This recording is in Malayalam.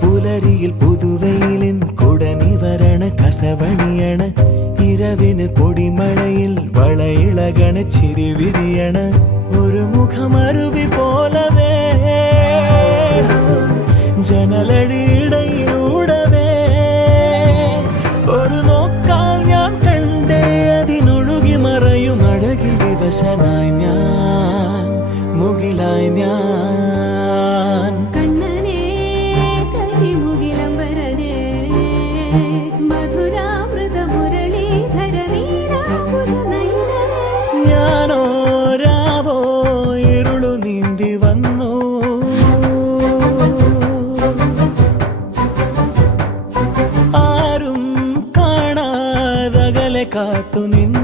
പുലരിയിൽ പുതുവെയിലിൻ കുടനിവരണ കസവണിയണ ഇരവിന് പൊടിമഴയിൽ വളയിളകണ ചിരിവിരിയണ ഒരു മുഖമരുവി പോലവേ ജനലഴിയിടയിലൂടവേ ഒരു നോക്കാൽ ഞാൻ കണ്ടേ അതിനൊഴുകി മറയും അഴകിൽ വിവശനായി ഞാൻ മുകിലായി ഞാൻ കണ്ണനേ കരിമുകിലംബരനേ മധുരാമൃത മുരളീധര നീരാംബുജനയനനേ ഞാനോ രാവോ ഇരുളു നീന്തി വന്നു ആരും കാണാതകലെ കാത്തു നിന്നു